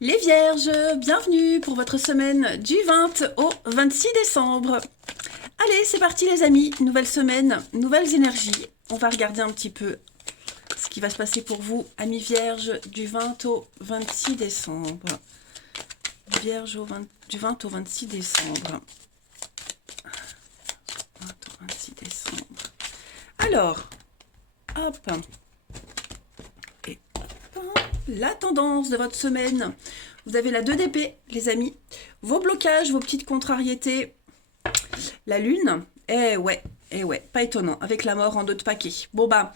Les Vierges, bienvenue pour votre semaine du 20 au 26 décembre. Allez, c'est parti les amis, nouvelle semaine, nouvelles énergies. On va regarder un petit peu ce qui va se passer pour vous, amis Vierges, du 20 au 26 décembre. Vierge du 20 au 26 décembre. 20 au 26 décembre. Alors, hop. Et hop, la tendance de votre semaine. Vous avez la 2 d'épée, les amis. Vos blocages, vos petites contrariétés. La lune, eh ouais, pas étonnant, avec la mort en dos de paquet. Bon bah,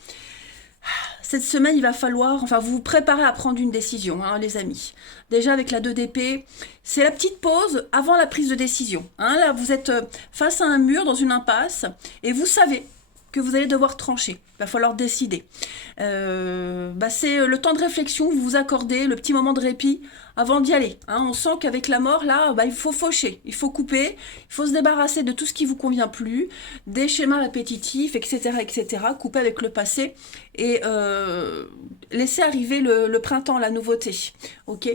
cette semaine, il va falloir, enfin, vous vous préparez à prendre une décision, hein, les amis. Déjà, avec la 2 d'épée, c'est la petite pause avant la prise de décision. Hein. Là, vous êtes face à un mur, dans une impasse, et vous savez que vous allez devoir trancher. Il va falloir décider. C'est le temps de réflexion que vous vous accordez, le petit moment de répit avant d'y aller. Hein. On sent qu'avec la mort, là, il faut faucher, il faut couper, il faut se débarrasser de tout ce qui vous convient plus, des schémas répétitifs, etc., etc., couper avec le passé et laisser arriver le printemps, la nouveauté. Ok.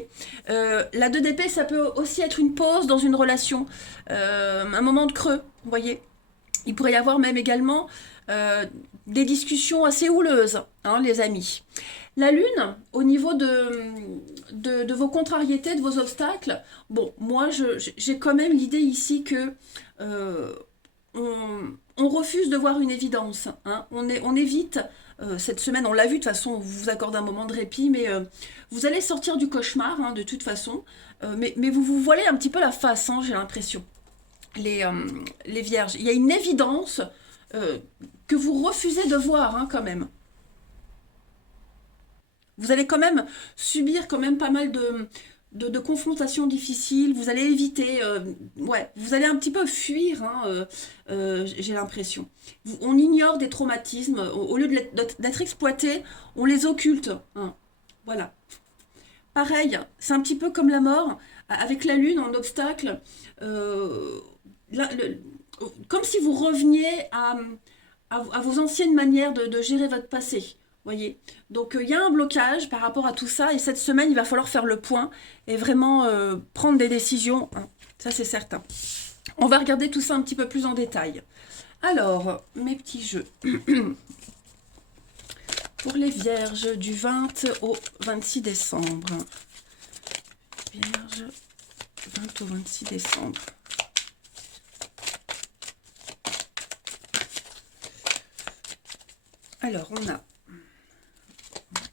La 2 d'épée, ça peut aussi être une pause dans une relation, un moment de creux, vous voyez. Il pourrait y avoir même également des discussions assez houleuses, hein, les amis. La lune, au niveau de vos contrariétés, de vos obstacles, bon, moi, j'ai quand même l'idée ici que euh, on refuse de voir une évidence. Hein. On évite, cette semaine, on l'a vu, de toute façon, on vous accorde un moment de répit, mais vous allez sortir du cauchemar, hein, de toute façon, mais vous vous voilez un petit peu la face, hein, j'ai l'impression. Les, euh, les vierges. Il y a une évidence euh, que vous refusez de voir, hein, quand même. Vous allez quand même subir quand même pas mal de confrontations difficiles. Vous allez éviter, ouais, vous allez un petit peu fuir, hein, j'ai l'impression. On ignore des traumatismes. Au lieu d'être exploités, on les occulte. Hein. Voilà. Pareil, c'est un petit peu comme la mort, avec la lune en obstacle. Euh, là, comme si vous reveniez à vos anciennes manières de gérer votre passé. Voyez. Donc il y a un blocage par rapport à tout ça et cette semaine il va falloir faire le point et vraiment prendre des décisions. Hein. Ça c'est certain. On va regarder tout ça un petit peu plus en détail. Alors, mes petits jeux. Pour les vierges du 20 au 26 décembre. Vierge, 20 au 26 décembre. Alors, il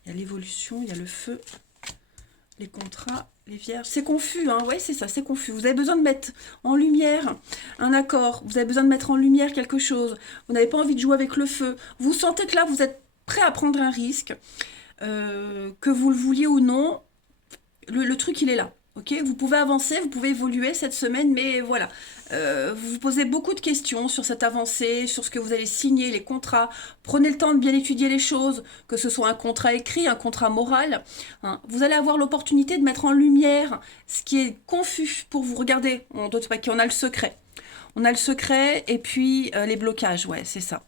y a l'évolution, il y a le feu, les contrats, les vierges. C'est confus, hein, ouais, c'est ça, c'est confus. Vous avez besoin de mettre en lumière un accord, vous avez besoin de mettre en lumière quelque chose. Vous n'avez pas envie de jouer avec le feu. Vous sentez que là, vous êtes prêt à prendre un risque, que vous le vouliez ou non, le truc, il est là. Ok, vous pouvez avancer, vous pouvez évoluer cette semaine, mais voilà, vous vous posez beaucoup de questions sur cette avancée, sur ce que vous allez signer, les contrats. Prenez le temps de bien étudier les choses, que ce soit un contrat écrit, un contrat moral. Hein. Vous allez avoir l'opportunité de mettre en lumière ce qui est confus pour vous. Regardez, on doute pas qu'on a le secret. On a le secret et puis les blocages, ouais, c'est ça.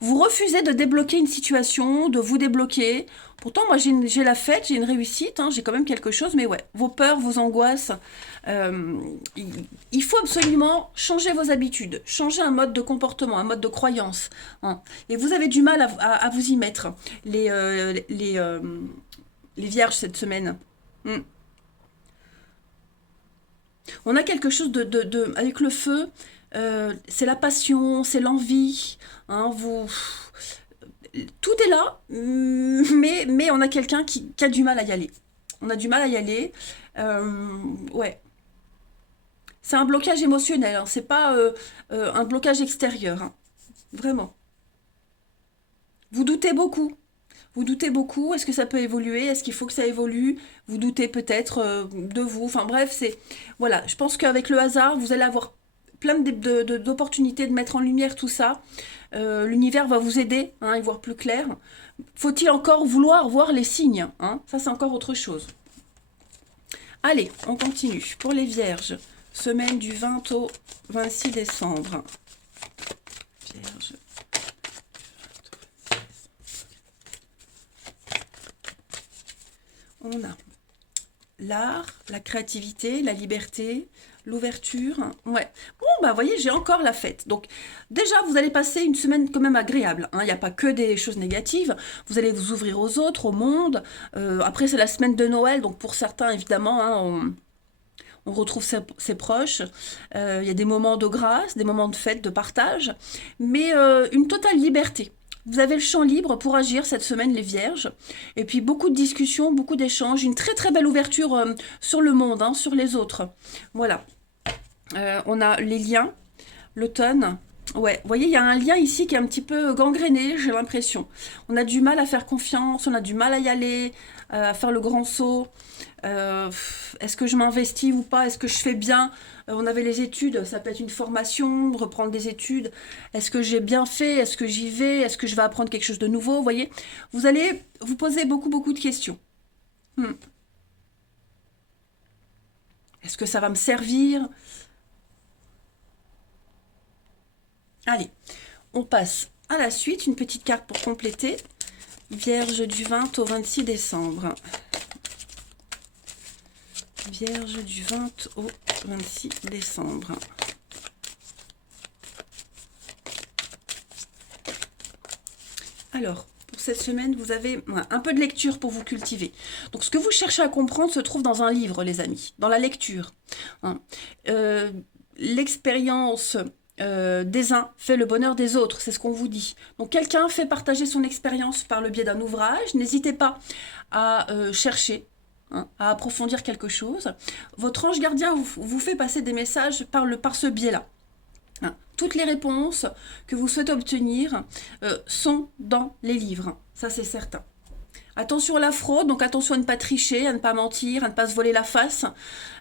Vous refusez de débloquer une situation, de vous débloquer. Pourtant, moi, j'ai la fête, j'ai une réussite, hein, j'ai quand même quelque chose, mais ouais, vos peurs, vos angoisses, euh, il faut absolument changer vos habitudes, changer un mode de comportement, un mode de croyance. Hein. Et vous avez du mal à vous y mettre, les vierges, cette semaine. Hmm. On a quelque chose avec le feu, c'est la passion, c'est l'envie. Hein, tout est là, mais on a quelqu'un qui a du mal à y aller. On a du mal à y aller. Ouais. C'est un blocage émotionnel, hein. C'est pas un blocage extérieur. Hein. Vraiment. Vous doutez beaucoup. Vous doutez beaucoup. Est-ce que ça peut évoluer? Est-ce qu'il faut que ça évolue? Vous doutez peut-être de vous. Enfin bref, c'est. Voilà. Je pense qu'avec le hasard, vous allez avoir plein d'opportunités de mettre en lumière tout ça. L'univers va vous aider hein, à y voir plus clair. Faut-il encore vouloir voir les signes hein. Ça, c'est encore autre chose. Allez, on continue. Pour les vierges, semaine du 20 au 26 décembre. Vierge. On a l'art, la créativité, la liberté, l'ouverture. Ouais. Bon, bah, vous voyez, j'ai encore la fête. Donc, déjà, vous allez passer une semaine quand même agréable, hein. Il n'y a pas que des choses négatives. Vous allez vous ouvrir aux autres, au monde. Après, c'est la semaine de Noël. Donc, pour certains, évidemment, hein, on retrouve ses proches. Il y a des moments de grâce, des moments de fête, de partage. Mais une totale liberté. Vous avez le champ libre pour agir cette semaine, les vierges. Et puis beaucoup de discussions, beaucoup d'échanges, une très très belle ouverture sur le monde, hein, sur les autres. Voilà. On a les liens, l'automne. Ouais, vous voyez, il y a un lien ici qui est un petit peu gangréné, j'ai l'impression. On a du mal à faire confiance, on a du mal à y aller, à faire le grand saut. Est-ce que je m'investis ou pas? Est-ce que je fais bien? On avait les études, ça peut être une formation, reprendre des études. Est-ce que j'ai bien fait? Est-ce que j'y vais? Est-ce que je vais apprendre quelque chose de nouveau? Vous voyez, vous allez vous poser beaucoup, beaucoup de questions. Hmm. Est-ce que ça va me servir? Allez, on passe à la suite, une petite carte pour compléter. Vierge du 20 au 26 décembre. Vierge du 20 au 26 décembre. Alors, pour cette semaine, vous avez un peu de lecture pour vous cultiver. Donc, ce que vous cherchez à comprendre se trouve dans un livre, les amis, dans la lecture. Hein. L'expérience des uns fait le bonheur des autres, c'est ce qu'on vous dit. Donc, quelqu'un fait partager son expérience par le biais d'un ouvrage. N'hésitez pas à chercher, hein, à approfondir quelque chose. Votre ange gardien vous fait passer des messages par ce biais-là. Hein. Toutes les réponses que vous souhaitez obtenir sont dans les livres, ça c'est certain. Attention à la fraude, donc attention à ne pas tricher, à ne pas mentir, à ne pas se voler la face.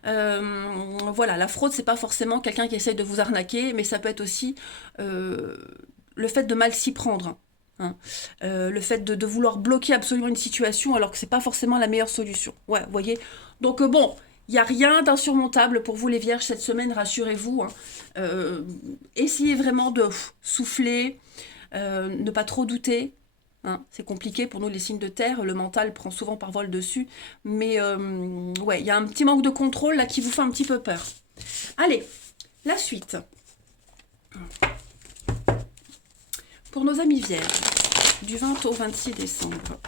Voilà, la fraude, c'est pas forcément quelqu'un qui essaye de vous arnaquer, mais ça peut être aussi le fait de mal s'y prendre. Hein. Le fait de vouloir bloquer absolument une situation alors que c'est pas forcément la meilleure solution. Ouais, vous voyez. Donc bon, il n'y a rien d'insurmontable pour vous les vierges cette semaine, rassurez-vous. Hein. Essayez vraiment de souffler, ne pas trop douter. Hein. C'est compliqué pour nous les signes de terre, le mental prend souvent par vol dessus. Mais ouais, il y a un petit manque de contrôle là qui vous fait un petit peu peur. Allez, la suite. Pour nos amis vierges, du 20 au 26 décembre.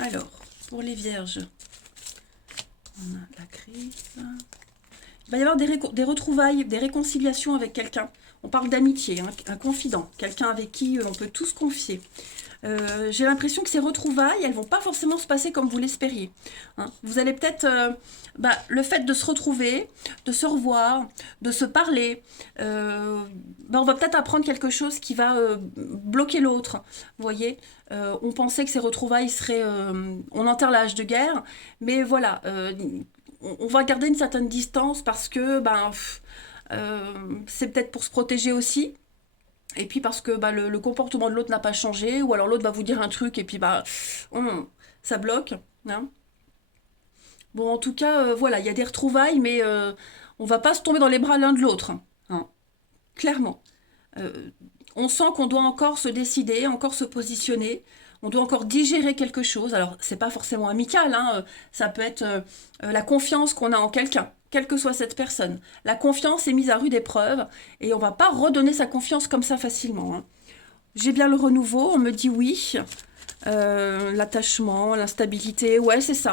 Alors, pour les vierges, on a la crise. Il va y avoir des retrouvailles, des réconciliations avec quelqu'un. On parle d'amitié, hein, un confident, quelqu'un avec qui on peut tous se confier. J'ai l'impression que ces retrouvailles, elles vont pas forcément se passer comme vous l'espériez. Hein. Vous allez peut-être, le fait de se retrouver, de se revoir, de se parler, on va peut-être apprendre quelque chose qui va bloquer l'autre. Vous voyez, on pensait que ces retrouvailles seraient, on enterre la hache de guerre, mais voilà, on va garder une certaine distance parce que, c'est peut-être pour se protéger aussi. Et puis parce que le comportement de l'autre n'a pas changé, ou alors l'autre va vous dire un truc et puis ça bloque. Hein. Bon, en tout cas, voilà, il y a des retrouvailles, mais on va pas se tomber dans les bras l'un de l'autre. Hein. Clairement. On sent qu'on doit encore se décider, encore se positionner, on doit encore digérer quelque chose. Alors, c'est pas forcément amical, hein, ça peut être la confiance qu'on a en quelqu'un, quelle que soit cette personne. La confiance est mise à rude épreuve et on va pas redonner sa confiance comme ça facilement. Hein. J'ai bien le renouveau, on me dit oui. L'attachement, l'instabilité, ouais, c'est ça.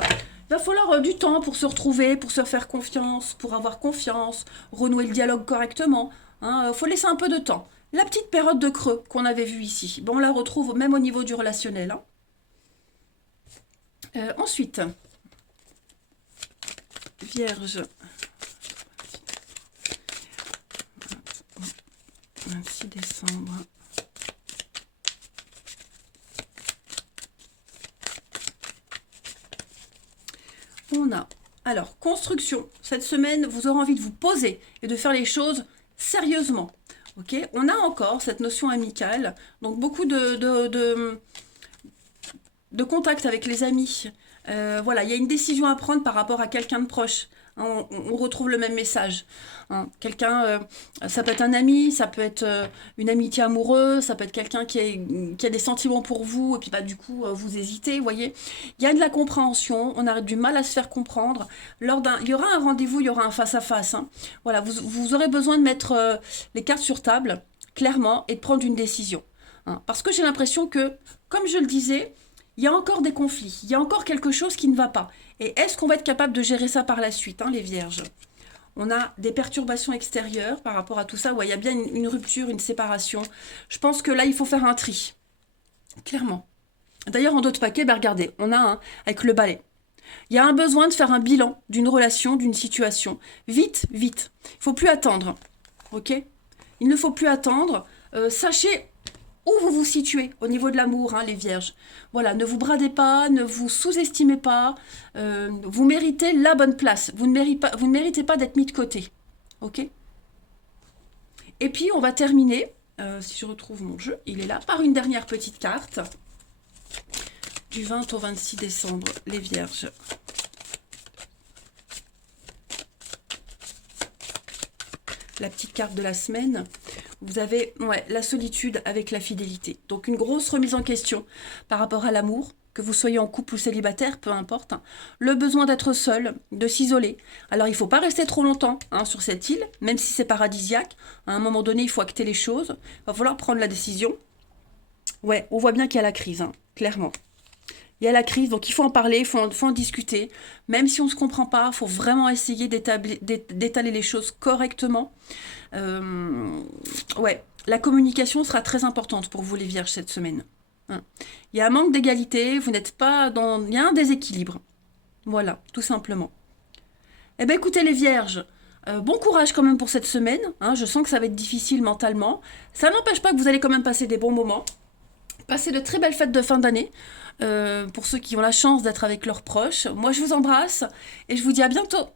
Il va falloir du temps pour se retrouver, pour se faire confiance, pour avoir confiance, renouer le dialogue correctement. Hein, faut laisser un peu de temps. La petite période de creux qu'on avait vue ici, on la retrouve même au niveau du relationnel. Hein. Ensuite, Vierge, 26 décembre. On a, alors, construction. Cette semaine, vous aurez envie de vous poser et de faire les choses sérieusement. Okay, on a encore cette notion amicale, donc beaucoup de contact avec les amis. Voilà, il y a une décision à prendre par rapport à quelqu'un de proche. On retrouve le même message. Hein. Quelqu'un, ça peut être un ami, ça peut être une amitié amoureuse, ça peut être quelqu'un qui a des sentiments pour vous, et puis bah, du coup, vous hésitez, vous voyez. Il y a de la compréhension, on a du mal à se faire comprendre. Il y aura un rendez-vous, il y aura un face-à-face. Hein. Voilà, vous aurez besoin de mettre les cartes sur table, clairement, et de prendre une décision. Hein. Parce que j'ai l'impression que, comme je le disais, il y a encore des conflits, il y a encore quelque chose qui ne va pas. Et est-ce qu'on va être capable de gérer ça par la suite, hein, les vierges? On a des perturbations extérieures par rapport à tout ça. Ouais, il y a bien une rupture, une séparation. Je pense que là, il faut faire un tri. Clairement. D'ailleurs, en d'autres paquets, bah, regardez, on a un avec le balai. Il y a un besoin de faire un bilan d'une relation, d'une situation. Vite, vite. Il ne faut plus attendre. Ok? Il ne faut plus attendre. Sachez où vous vous situez au niveau de l'amour, hein, les vierges. Voilà, ne vous bradez pas, ne vous sous-estimez pas. Vous méritez la bonne place. Vous ne méritez pas d'être mis de côté. Ok? Et puis, on va terminer, si je retrouve mon jeu, il est là, par une dernière petite carte. Du 20 au 26 décembre, les vierges. La petite carte de la semaine. Vous avez la solitude avec la fidélité. Donc une grosse remise en question par rapport à l'amour, que vous soyez en couple ou célibataire, peu importe. Hein. Le besoin d'être seul, de s'isoler. Alors il ne faut pas rester trop longtemps sur cette île, même si c'est paradisiaque. À un moment donné, il faut acter les choses. Il va falloir prendre la décision. Ouais, on voit bien qu'il y a la crise, hein, clairement. Il y a la crise, donc il faut en parler, il faut en discuter. Même si on ne se comprend pas, il faut vraiment essayer d'étaler les choses correctement. Ouais, la communication sera très importante pour vous les vierges cette semaine. Hein. Il y a un manque d'égalité, vous n'êtes pas dans... Il y a un déséquilibre. Voilà, tout simplement. Eh bien écoutez les vierges, bon courage quand même pour cette semaine. Hein, je sens que ça va être difficile mentalement. Ça n'empêche pas que vous allez quand même passer des bons moments. Passer de très belles fêtes de fin d'année. Pour ceux qui ont la chance d'être avec leurs proches. Moi, je vous embrasse et je vous dis à bientôt.